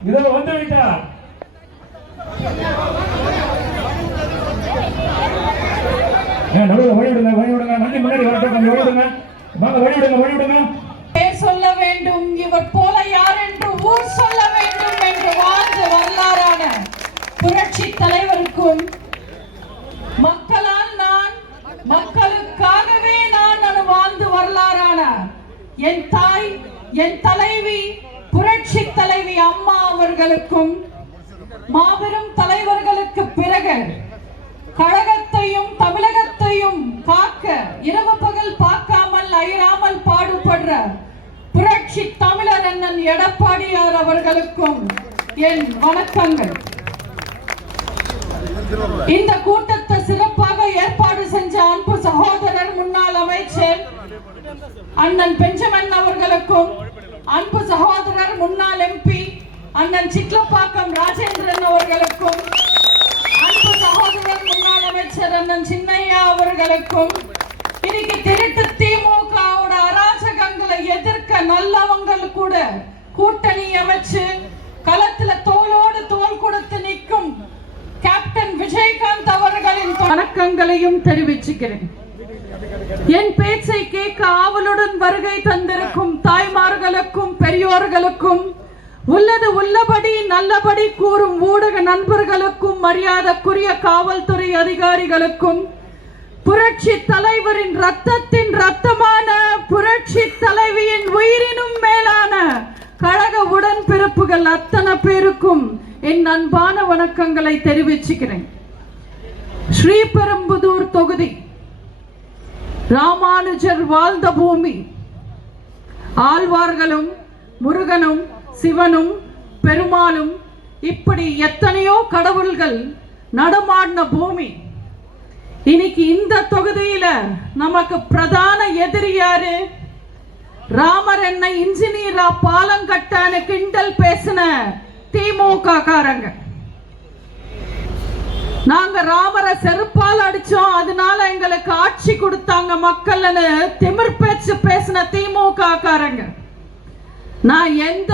இதோ வந்து விட்டார். நடுவில் வழி விடுங்க வழி விடுங்க. முன்னாடி வரட்டும் கொஞ்சம் வழி விடுங்க. வாங்க வழி விடுங்க வழி விடுங்க. பேர் சொல்ல வேண்டும் இவர் போல யார் என்று ஊர் சொல்ல வேண்டும் என்று வாழ்ந்த வரலாறான புரட்சி தலைவருக்கும் மக்களால் நான் மக்களுக்காகவே நான் நான் வாழ்ந்து வரலாறான என் தாய் என் தலைவி புரட்சி தலைவி அம்மா அவர்களுக்கும் மாபெரும் தலைவர்களுக்கு பிறகு கழகத்தையும் தமிழகத்தையும் காக்க இரவு பகல் பார்க்காமல் அயராமல் பாடுபடுற புரட்சி தமிழர் அண்ணன் எடப்பாடியார் அவர்களுக்கும் என் வணக்கங்கள். இந்த கூட்டத்தை சிறப்பாக ஏற்பாடு செஞ்ச அன்பு சகோதரர் முன்னாள் அமைச்சர் அண்ணன் பெஞ்சமன் அவர்களுக்கும் அன்பு சகோதரர் முன்னாள் எம்பி அண்ணன் சிட்லப்பாக்கம் ராஜேந்திரன் அவர்களுக்கும் அன்பு சகோதரர் முன்னாள் அமைச்சர் அண்ணன் சின்னையா அவர்களுக்கும் இன்னைக்கு திருட்டு திமுகவோட அராஜகங்களை எதிர்க்க நல்லவங்கள் கூட கூட்டணி அமைச்சு களத்துல தோளோடு தோல் கொடுத்து நிற்கும் கேப்டன் விஜயகாந்த் அவர்களின் வணக்கங்களையும் தெரிவிச்சுக்கிறேன். என் பேச்சை கேட்க ஆவலுடன் வருகை தந்திருக்கும் தாய்மார்களுக்கும் பெரியோர்களுக்கும் உள்ளது உள்ளபடி நல்லபடி கூறும் ஊடக நண்பர்களுக்கும் மரியாதைக்குரிய காவல்துறை அதிகாரிகளுக்கும் புரட்சி தலைவரின் ரத்தத்தின் ரத்தமான புரட்சி தலைவியின் உயிரினும் மேலான கழக உடன்பிறப்புகள் அத்தனை பேருக்கும் என் அன்பான வணக்கங்களை தெரிவிச்சுக்கிறேன். ஸ்ரீபெரும்புதூர் தொகுதி ராமானுஜர் வாழ்ந்த பூமி. ஆழ்வார்களும் முருகனும் சிவனும் பெருமாளும் இப்படி எத்தனையோ கடவுள்கள் நடமாடின பூமி. இன்னைக்கு இந்த தொகுதியில நமக்கு பிரதான எதிரி யாரு? ராமர் என்ன இன்ஜினியரா பாலம் கட்டான கிண்டல் பேசின திமுக காரங்க நாங்க ராமரை செருப்பால் அடிச்சோம். அதனால எங்களுக்கு ஆட்சி கொடுத்தாங்க மக்கள்னு திமிர் பேச்சு பேசின திமுக காரங்க நான் எந்த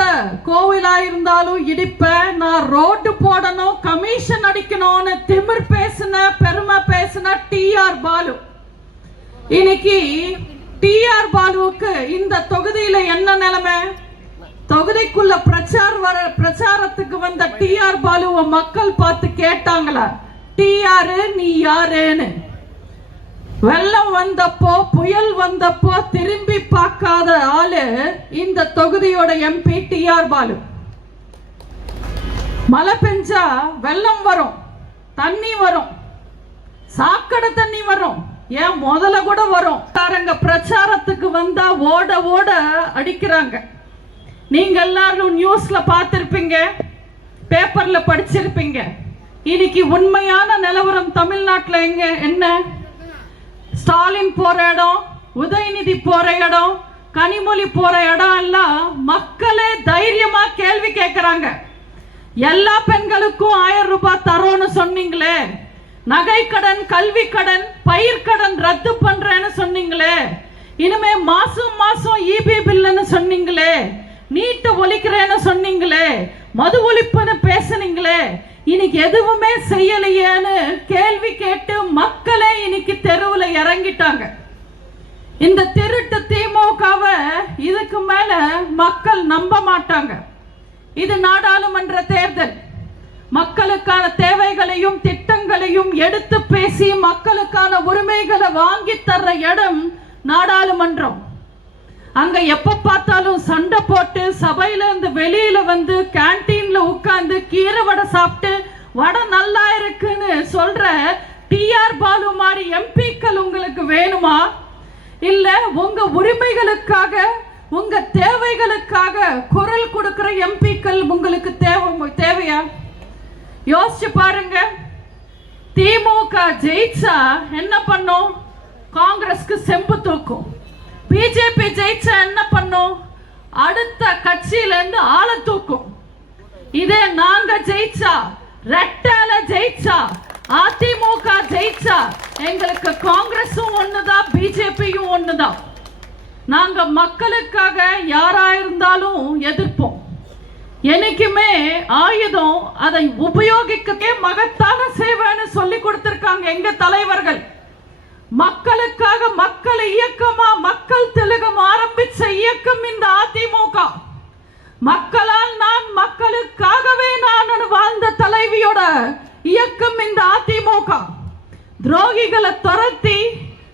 கோவிலா இருந்தாலும் இடிப்பேன். நான் ரோட்டு போடணும் கமிஷன் அடிக்கணும்னு திமிர் பேசின பெருமை பேசின டிஆர் பாலு. இன்னைக்கு டிஆர் பாலுவுக்கு இந்த தொகுதியில என்ன நிலைமை? தொகுதிக்குள்ள பிரச்சார வர பிரச்சாரத்துக்கு வந்த டிஆர் பாலுவை மக்கள் பார்த்து கேட்டாங்களா? டிஆர் நீ யாருன்னு? வெள்ளம் வந்தப்போ புயல் வந்தப்போ திரும்பி பார்க்காத ஆளு இந்த தொகுதியோட எம்பி டிஆர் பாலு. மழை பெஞ்சா வெள்ளம் வரும் தண்ணி வரும் சாக்கடை தண்ணி வரும் ஏன் முதல்ல கூட வரும்? காரங்க பிரச்சாரத்துக்கு வந்தா ஓட ஓட அடிக்கிறாங்க. நீங்க எல்லாரும் நியூஸ்ல பார்த்துருப்பீங்க பேப்பர்ல படிச்சிருப்பீங்க. இன்னைக்கு உண்மையான நிலவரம் தமிழ்நாட்டில் எங்க? என்ன? ஸ்டாலின் போற இடம் உதயநிதி போற இடம் கனிமொழி போற இடம் எல்லாம் மக்களே தைரியமா கேள்வி கேட்கிறாங்க எல்லா பெண்களுக்கும் ஆயிரம் ரூபாய் தரோன்னு சொன்னீங்களே. நகை கடன் கல்வி கடன் பயிர் கடன் ரத்து பண்றேன்னு சொன்னீங்களே. இனிமே மாசம் மாசம் இபி பில்லுன்னு சொன்னீங்களே. நீட்டை ஒழிக்கிறேன்னு சொன்னீங்களே. மது ஒழிப்புன்னு பேசுனீங்களே. இன்னைக்கு எதுவுமே செய்யலையேன்னு கேள்வி கேட்டு மக்களே இன்னைக்கு தெருவுல இறங்கிட்டாங்க. இந்த திருட்டு திமுகவை இதுக்கு மேல மக்கள் நம்ப மாட்டாங்க. இது நாடாளுமன்ற தேர்தல். மக்களுக்கான தேவைகளையும் திட்டங்களையும் எடுத்து பேசி மக்களுக்கான உரிமைகளை வாங்கி தர்ற இடம் நாடாளுமன்றம். அங்க எப்ப பார்த்தாலும் சண்டை போட்டு சபையில இருந்து வெளியில வந்து கேன்டீன்ல உட்கார்ந்து கீரை வடை சாப்பிட்டு வடை நல்லா இருக்குன்னு சொல்ற டிஆர் பாலு மாதிரி எம்பிக்கள் உங்களுக்கு வேணுமா? இல்ல உங்க உரிமைகளுக்காக உங்க தேவைகளுக்காக குரல் கொடுக்கிற எம்பிக்கள் உங்களுக்கு தேவை தேவையா? யோசிச்சு பாருங்க. திமுக ஜெயிச்சா என்ன பண்ணும்? காங்கிரஸ்க்கு செம்பு தூக்கும். பிஜேபி ஜெயிச்சா என்ன பண்ணும்? அடுத்த கட்சியில இருந்து ஆளை தூக்கும். இதே நாங்க ஜெயிச்சா ரெட்டால ஜெயிச்சா அதிமுக ஜெயிச்சா எங்களுக்கு காங்கிரஸும் ஒண்ணுதான் பிஜேபியும் ஒண்ணுதான். நாங்க மக்களுக்காக யாரா இருந்தாலும் எதிர்ப்போம். என்னைக்குமே ஆயுதம் அதை உபயோகிக்கவே மகத்தான சேவைன்னு சொல்லி கொடுத்திருக்காங்க எங்க தலைவர்கள். மக்களுக்காக மக்கள் இயக்கமா மக்கள் திலகம் ஆரம்பிச்ச இயக்கம் இந்த அதிமுக. மக்களால் நான் மக்களுக்காகவே நான் வாழ்ந்த தலைவியோட இயக்கம் இந்த அதிமுக. துரோகிகளை துரத்தி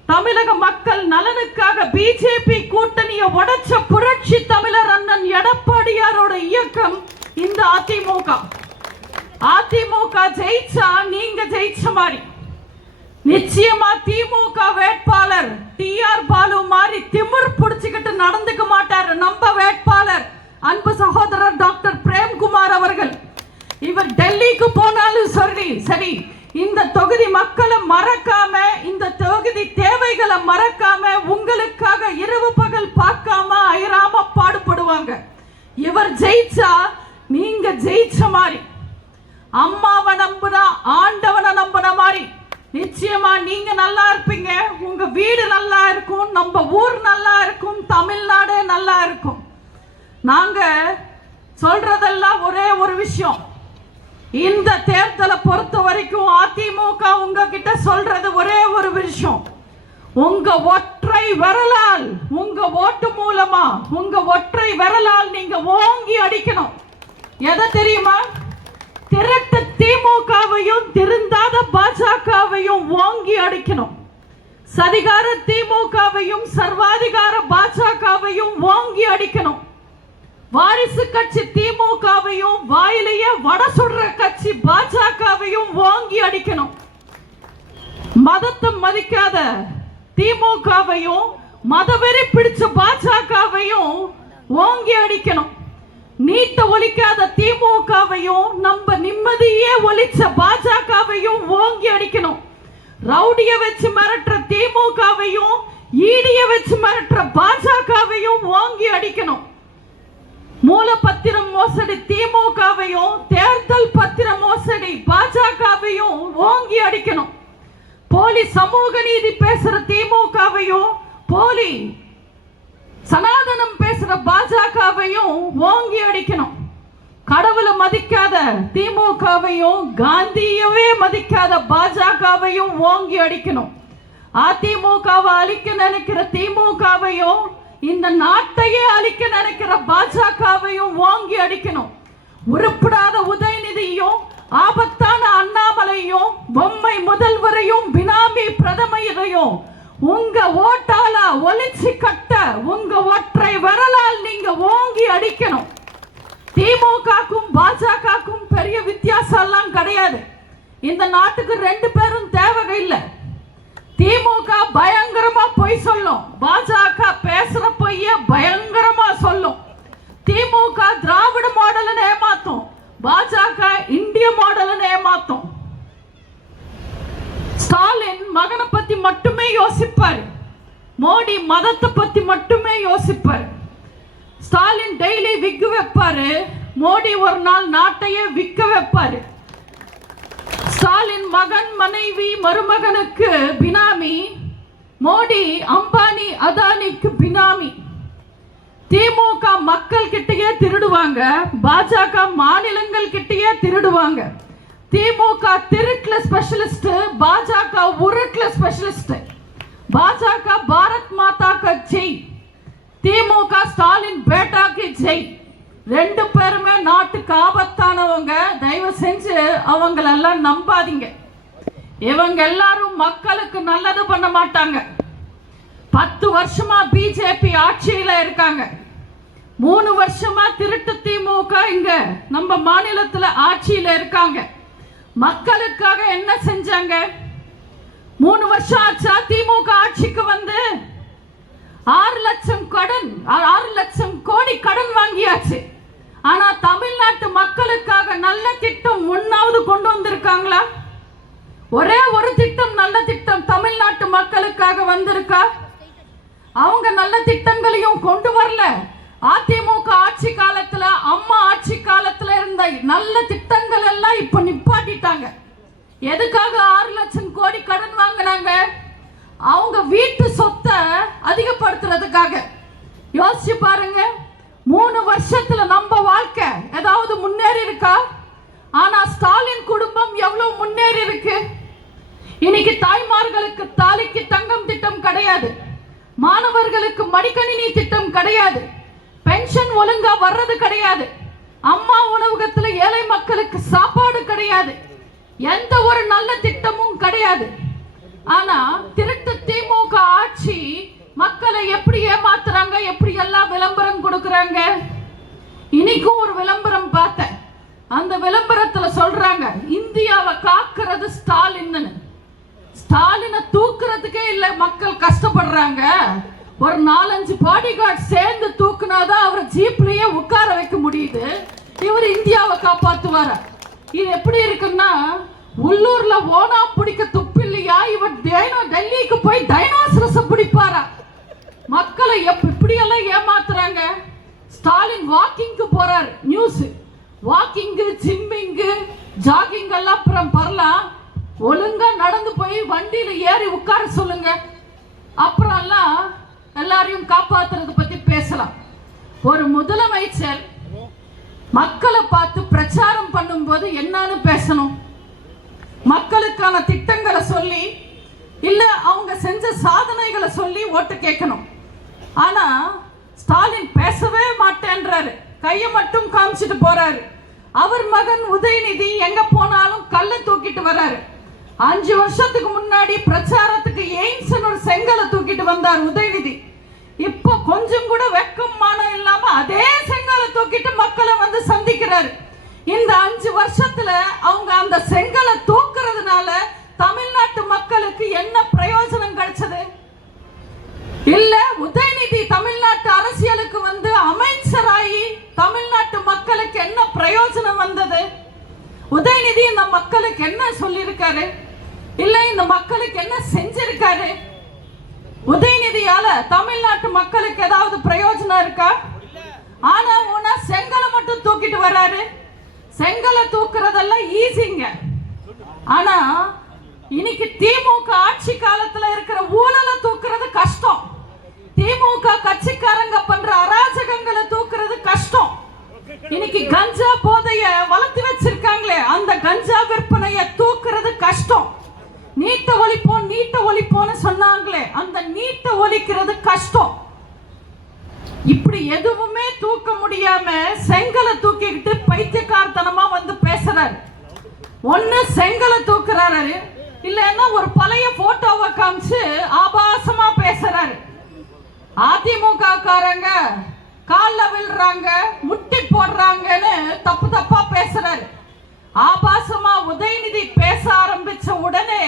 தமிழக மக்கள் நலனுக்காக பிஜேபி கூட்டணியை உடைச்ச புரட்சி தமிழர் அண்ணன் எடப்பாடியாரோட இயக்கம் இந்த அதிமுக. அதிமுக ஜெயிச்சா நீங்க ஜெயிச்ச மாதிரி. நிச்சயமா திமுக வேட்பாளர் டி ஆர் பாலு மாதிரி திமிர் புடிச்சுக்கிட்டு நடந்துக்க மாட்டார். நம்ம வேட்பாளர் அன்பு சகோதரர் டாக்டர் பிரேம்குமார் அவர்கள். இவர் டெல்லிக்கு போனாலும் சரி சரி இந்த தொகுதி மக்களை மறக்காம இந்த தொகுதி தேவைகளை மறக்காம உங்களுக்காக இரவு பகல் பார்க்காம அயராம பாடுபடுவாங்க. இவர் ஜெயிச்சா நீங்க ஜெயிச்ச மாதிரி. அம்மாவை நம்புனா ஆண்டவனை நம்புன மாதிரி நிச்சயமா நீங்க நல்லா இருப்பீங்க. உங்க வீடு நல்லா இருக்கும். நம்ம ஊர் நல்லா இருக்கும். தமிழ்நாடு நல்லா இருக்கும். நாங்க சொல்றதெல்லாம் ஒரே ஒரு விஷயம். இந்த தேர்தலை பொறுத்த வரைக்கும் அதிமுக உங்ககிட்ட சொல்றது ஒரே ஒரு விஷயம். உங்க ஒற்றை விரலால் உங்க ஓட்டு மூலமா உங்க ஒற்றை விரலால் நீங்க ஓங்கி அடிக்கணும். எதை தெரியுமா? திரட்ட திமுகவையும் திருந்தாத பாஜகவையும் ஓங்கி அடிக்கணும். சதிகார திமுகவையும் சர்வாதிகார பாஜகவையும் ஓங்கி அடிக்கணும். வாரிசு கட்சி திமுகவையும் வாயிலேயே வட சுடுற கட்சி பாஜகவையும் ஓங்கி அடிக்கணும். மதத்தை மதிக்காத திமுகவையும் மதவெறி பிடிச்ச பாஜகவையும் ஓங்கி அடிக்கணும். நீத்த ஒலிக்காத திமுகவையும் நம்ம நிம்மதியே ஒலிச்ச பாஜகவையும் ஓங்கி அடிக்கணும். ரவுடிய வச்சு மிரட்டுற திமுகவையும் ஈடிய வச்சு மிரட்டுற பாஜகவையும் ஓங்கி அடிக்கணும். மூல பத்திரம் மோசடி திமுகவையும் தேர்தல் பத்திர மோசடி பாஜகவையும் ஓங்கி அடிக்கணும். போலி சமூக நீதி பேசுற திமுகவையும் போலி சனாதனம் பேசுற பாஜகவையும் ஓங்கி அடிக்கணும். கடவுளை மதிக்காத திமுகவையும் காந்தியவே மதிக்காத பாஜகவையும் ஓங்கி அடிக்கணும். அதிமுகவை அழிக்க நினைக்கிற திமுகவையும் இந்த நாட்டையே அழிக்க நினைக்கிற பாஜகவையும் ஓங்கி அடிக்கணும். உருப்படாத உதயநிதியும் ஆபத்தான அண்ணாமலையும் பொம்மை முதல்வரையும் பினாமி பிரதமரையும் உங்க ஓட்டால ஒளிச்சு கட்ட உங்க ஒற்றை விரலால் நீங்க ஓங்கி அடிக்கணும். திமுகக்கும் பாஜகக்கும் பெரிய வித்தியாசம் எல்லாம் கிடையாது. இந்த நாட்டுக்கு ரெண்டு பேரும் தேவை இல்லை திமுக பயங்கரமா பொய் சொல்லும். பாஜக பேசுற பொய்ய பயங்கரமா சொல்லும். திமுக திராவிட மாடல்னு ஏமாத்தும். பாஜக இந்திய மாடல் ஏமாத்தும் ஸ்டாலின் மகனை பத்தி மட்டுமே யோசிப்பார் மோடி மதத்தை பத்தி மட்டுமே யோசிப்பார். ஸ்டாலின் டெய்லி விக்கு வைப்பாரு. மோடி ஒரு நாள் நாட்டையே விற்க வைப்பாரு. ஸ்டாலின் மகன் மனைவி மருமகனுக்கு பினாமி. மோடி அம்பானி அதானிக்கு பினாமி. திமுக மக்கள் கிட்டயே திருடுவாங்க. பாஜக மாநிலங்கள் கிட்டயே திருடுவாங்க. திமுக திருட்டுல ஸ்பெஷலிஸ்ட் பாஜக உருட்டுல ஸ்பெஷலிஸ்ட் பாஜக ஜெய். திமுக ஸ்டாலின் பேட்டாக்கு ஜெய். ரெண்டு பேருமே நாட்டுக்கு ஆபத்தானவங்க. தயவு செஞ்சு அவங்களெல்லாம் நம்பாதீங்க. இவங்க எல்லாரும் மக்களுக்கு நல்லது பண்ண மாட்டாங்க. பத்து வருஷமா பிஜேபி ஆட்சியில இருக்காங்க. மூணு வருஷமா திருட்டு திமுக இங்க நம்ம மாநிலத்துல ஆட்சியில இருக்காங்க. மக்களுக்காக என்ன செஞ்சாங்க? மூணு வருஷம் ஆச்சா திமுக ஆட்சிக்கு வந்து ஆறு லட்சம் கடன் ஆறு லட்சம் கோடி கடன் வாங்கியாச்சு. ஆனா தமிழ்நாட்டு மக்களுக்காக நல்ல திட்டம் ஒன்னாவது கொண்டு வந்திருக்காங்களா? ஒரே ஒரு திட்டம் நல்ல திட்டம் தமிழ்நாட்டு மக்களுக்காக வந்திருக்கா? அவங்க நல்ல திட்டங்களையும் கொண்டு வரல. அதிமுக ஆட்சி காலத்துல அம்மா ஆட்சி காலத்துல இருந்த நல்ல திட்டங்கள் எல்லாம் இப்ப நிப்பாட்டிட்டாங்க. எதுக்காக ஆறு லட்சம் கோடி கடன் வாங்கினாங்க? அவங்க வீட்டு சொத்தை அதிகப்படுத்துறதுக்காக. யோசிச்சு பாருங்க. மூணு வருஷத்துல நம்ம வாழ்க்கை ஏதாவது முன்னேறி இருக்கா ஆனா ஸ்டாலின் குடும்பம் எவ்வளவு முன்னேறி இருக்கு இன்னைக்கு தாய்மார்களுக்கு தாலிக்கு தங்கம் திட்டம் கிடையாது. மாணவர்களுக்கு மடிக்கணினி திட்டம் கிடையாது. பென்ஷன் ஒழுங்கா வர்றது கிடையாது. அம்மா உணவகத்துல ஏழை மக்களுக்கு சாப்பாடு கிடையாது. எந்த ஒரு நல்ல திட்டமும் கிடையாது. ஆனா திருட்டு திமுக ஆட்சி மக்களை எப்படி ஏமாத்துறாங்க எப்படி எல்லாம் விளம்பரம் கொடுக்கறாங்க? இன்னைக்கும் ஒரு விளம்பரம் பார்த்தேன். அந்த விளம்பரத்துல சொல்றாங்க இந்தியாவை காக்குறது ஸ்டாலின் ஸ்டாலினை தூக்குறதுக்கே இல்ல மக்கள் கஷ்டப்படுறாங்க. ஒரு நாலஞ்சு பாடி கார்டு சேர்ந்து தூக்குனாதான் அவர் ஜீப்லயே உட்கார வைக்க முடியுது. இவர் இந்தியாவை காப்பாத்துவார? இது எப்படி இருக்குன்னா உள்ளூர்ல ஓனா பிடிக்க துப்பு இல்லையா இவர் டைனோ டெல்லிக்கு போய் டைனோசரஸை பிடிப்பாரா? மக்களை எப் இப்படியெல்லாம் ஏமாத்துறாங்க. ஸ்டாலின் வாக்கிங்க்கு போறாரு நியூஸ் வாக்கிங்கு ஜிம்மிங்கு ஜாகிங் எல்லாம் அப்புறம் பரலாம் ஒழுங்கா நடந்து போய் வண்டியில ஏறி உட்கார சொல்லுங்க. அப்புறம் எல்லாம் எல்லாரையும் காப்பாத்துறது பத்தி பேசலாம். ஒரு முதலமைச்சர் மக்களை பார்த்து பிரச்சாரம் பண்ணும்போது என்னன்னு பேசணும்? மக்களுக்கான திட்டங்களை சொல்லி இல்லை அவங்க செஞ்ச சாதனைகளை சொல்லி ஓட்டு கேட்கணும். ஆனால் ஸ்டாலின் பேசவே மாட்டேன்றாரு. கையை மட்டும் காமிச்சிட்டு போறாரு. அவர் மகன் உதயநிதி எங்க போனாலும் கல்லை தூக்கிட்டு வர்றாரு அஞ்சு வருஷத்துக்கு முன்னாடி பிரச்சாரத்துக்கு எய்ம்ஸ் ஒரு செங்கலை தூக்கிட்டு வந்தார் உதயநிதி. இப்போ கொஞ்சம் கூட வெக்கம் மானம் இல்லாம அதே செங்கலை தூக்கிட்டு மக்களை வந்து சந்திக்கிறாரு. இந்த அஞ்சு வருஷத்துல அவங்க அந்த செங்கலை தூக்கி தூக்குறதுனால தமிழ்நாட்டு மக்களுக்கு என்ன பிரயோஜனம் கிடைச்சது? இல்ல உதயநிதி தமிழ்நாட்டு அரசியலுக்கு வந்து அமைச்சராகி தமிழ்நாட்டு மக்களுக்கு என்ன பிரயோஜனம் வந்தது? உதயநிதி இந்த மக்களுக்கு என்ன சொல்லியிருக்காரு? இல்ல இந்த மக்களுக்கு என்ன செஞ்சிருக்காரு? உதயநிதியால தமிழ்நாட்டு மக்களுக்கு ஏதாவது பிரயோஜனம் இருக்கா? ஆனா உன செங்கலை மட்டும் தூக்கிட்டு வர்றாரு. செங்கலை தூக்குறதெல்லாம் ஈஸிங்க ஆனா இன்னைக்கு திமுக ஆட்சி காலத்துல இருக்கிற ஊழலை தூக்குறது கஷ்டம். திமுக கட்சிக்காரங்க பண்ற அராஜகங்களை தூக்குறது கஷ்டம். இன்னைக்கு கஞ்சா போதைய வளர்த்து வச்சிருக்காங்களே அந்த கஞ்சா விற்பனைய தூக்குறது கஷ்டம். நீட்ட ஒழிப்போம் நீட்ட ஒழிப்போம்னு சொன்னாங்களே அந்த நீட்ட ஒழிக்கிறது கஷ்டம். இப்படி எதுவுமே தூக்க முடியாம செங்கலை தூக்கிக்கிட்டு பைத்தியக்காரத்தனமா வந்து பேசுறாரு. ஒன்று செங்கலை தூக்குறாரு இல்லைன்னா ஒரு பழைய போட்டோவை காமிச்சு ஆபாசமா பேசுறாரு. அதிமுக காரங்க கால்ல விழுறாங்க முட்டி போடுறாங்கன்னு தப்பு தப்பா பேசுறாரு. ஆபாசமா உதயநிதி பேச ஆரம்பிச்ச உடனே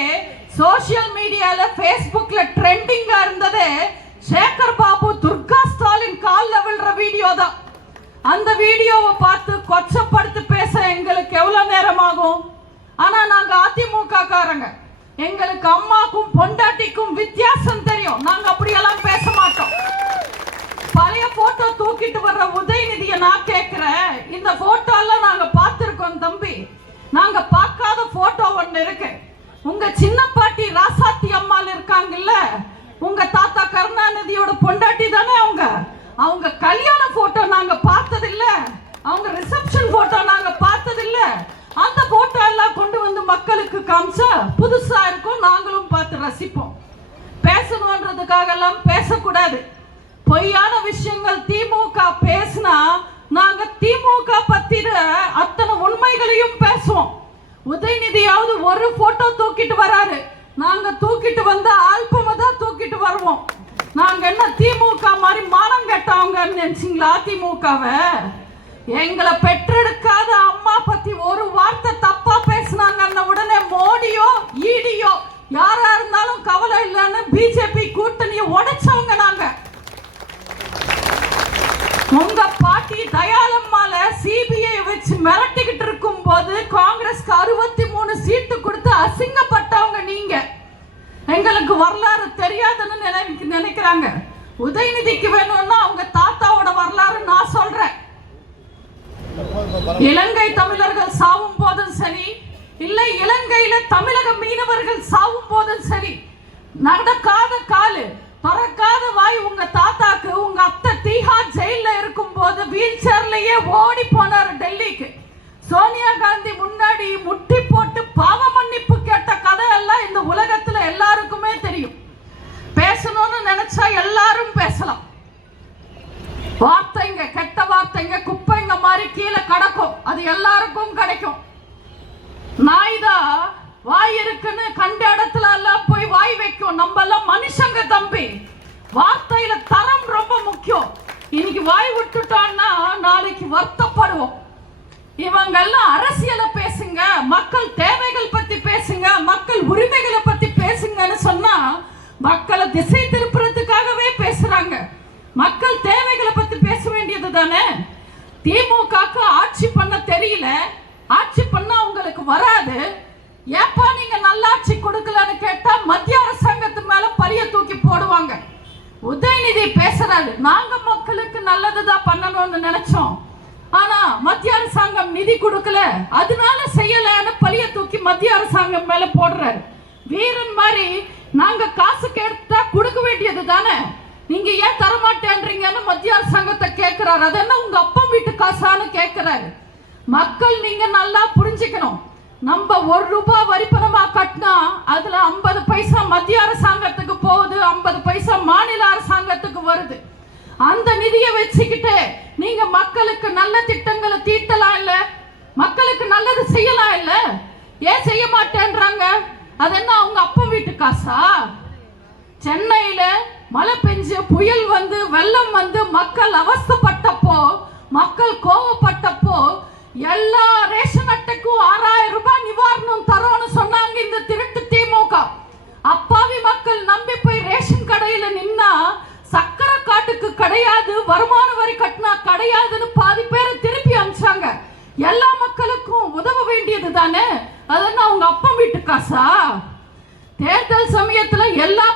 சோசியல் மீடியால ஃபேஸ்புக்ல ட்ரெண்டிங்கா இருந்தது சேகர் பாபு துர்கா ஸ்டாலின் கால்ல விழுற வீடியோ தான். அந்த வீடியோவை பார்த்து கொச்சப்படுத்தி பேச எங்களுக்கு எவ்வளவு நேரம் ஆகும் ஆனா நாங்க அதிமுக காரங்க எங்களுக்கு அம்மாக்கும் பொண்டாட்டிக்கும் வித்தியாசம் தெரியும். நாங்க அப்படியெல்லாம் பேச மாட்டோம். பழைய போட்டோ தூக்கிட்டு வர்ற உதயநிதியை நான் கேட்கிறேன் இந்த போட்டோ எல்லாம் நாங்க பார்த்திருக்கோம் தம்பி. நாங்க பார்க்காத போட்டோ ஒண்ணு இருக்கு. உங்க சின்ன பாட்டி ராசாத்தி அம்மாள் இருக்காங்கல்ல. உங்க தாத்தா கருணாநிதியோட பொண்டாட்டி தானே அவங்க. அவங்க கல்யாண போட்டோ நாங்க பார்த்ததில்ல. அவங்க ரிசப்ஷன் போட்டோ நாங்க பார்த்ததில்லை. அந்த போட்டோ எல்லாம் கொண்டு வந்து மக்களுக்கு காமிச்சா புதுசா இருக்கும். நாங்களும் பார்த்து ரசிப்போம். பேசணுன்றதுக்காக எல்லாம் பேசக்கூடாது. பொய்யான விஷயங்கள் திமுக பேசினா நாங்க திமுக பத்தின அத்தனை உண்மைகளையும் பேசுவோம். உதயநிதியாவது ஒரு போட்டோ தூக்கிட்டு வராரு. நாங்க தூக்கிட்டு வந்த ஆல்பமை தான் தூக்கிட்டு வருவோம். நாங்க என்ன திமுக மாதிரி மானம் கெட்டவங்கன்னு நினைச்சிங்களா திமுகவை? எங்களை பெற்றெடுக்காத அம்மா பத்தி ஒரு வார்த்தை தப்பா பேசுனாங்கன்ன உடனே மோடியோ ஈடியோ யாரா இருந்தாலும் அவங்க எல்லாம் அரசியலை பேசுங்க மக்கள் தேவைகள் பத்தி பேசுங்க மக்கள் உரிமைகளை பத்தி பேசுங்கன்னு சொன்னா மக்களை திசை திருப்புறதுக்காகவே பேசுறாங்க. மக்கள் தேவைகளை பத்தி பேச வேண்டியது தானே? திமுகக்கு ஆட்சி பண்ண தெரியல. ஆட்சி பண்ண அவங்களுக்கு வராது. ஏப்பா நீங்க நல்லாட்சி கொடுக்கலன்னு கேட்டா மத்திய அரசாங்கத்து மேல பழிய தூக்கி போடுவாங்க. உதயநிதி பேசுறாரு. நாங்க மக்களுக்கு நல்லதுதான் பண்ணணும்னு நினைச்சோம். ஆனா மத்திய அரசாங்கம் நிதி கொடுக்கல. அதனால செய்யலன்னு பழிய தூக்கி மத்திய அரசாங்கம் மேல போடுறாரு. வீரன் மாதிரி நாங்க காசு கேட்டா கொடுக்க வேண்டியது தானே? நீங்க ஏன் தரமாட்டேன்றீங்கன்னு மத்திய அரசாங்கத்தை கேட்கிறாரு அது என்ன உங்க அப்பா வீட்டு காசான்னு கேட்கிறாரு மக்கள் நீங்க நல்லா புரிஞ்சுக்கணும். நம்ம ஒரு ரூபாய் வரிப்பணமா கட்டினா அதுல ஐம்பது பைசா மத்திய அரசாங்கத்துக்கு போகுது ஐம்பது பைசா மாநில அரசாங்கத்துக்கு வருது. அந்த நிதியை வச்சுக்கிட்டு நீங்க மக்களுக்கு நல்ல திட்டங்களை தீட்டலாம் இல்ல? மக்களுக்கு நல்லது செய்யலாம் இல்ல? ஏன் செய்ய மாட்டேன்றாங்க? அது என்ன அவங்க அப்பா வீட்டு காசா? சென்னையில மழை பெஞ்சு புயல் வந்து வெள்ளம் வந்து மக்கள் அவஸ்தைப்பட்டப்போ மக்கள் கோவப்பட்டப்போ எல்லா ரேஷன் அட்டைக்கும் ஆறாயிரம் ரூபாய் நிவாரணம் தரோன்னு சொன்னாங்க இந்த திருட்டு திமுக. அப்பாவி மக்கள் நம்பி போய் ரேஷன் கடையில நின்னா சக்கரை காட்டுக்கு கிடையாது வருமான வரி கட்டினா கிடையாதுன்னு பாதி பேரை திருப்பி அனுப்பிச்சாங்க எல்லா மக்களுக்கும் உதவ வேண்டியது தானே? அதென்ன அவங்க அப்பா வீட்டு காசா? தேர்தல் சமயத்துல எல்லா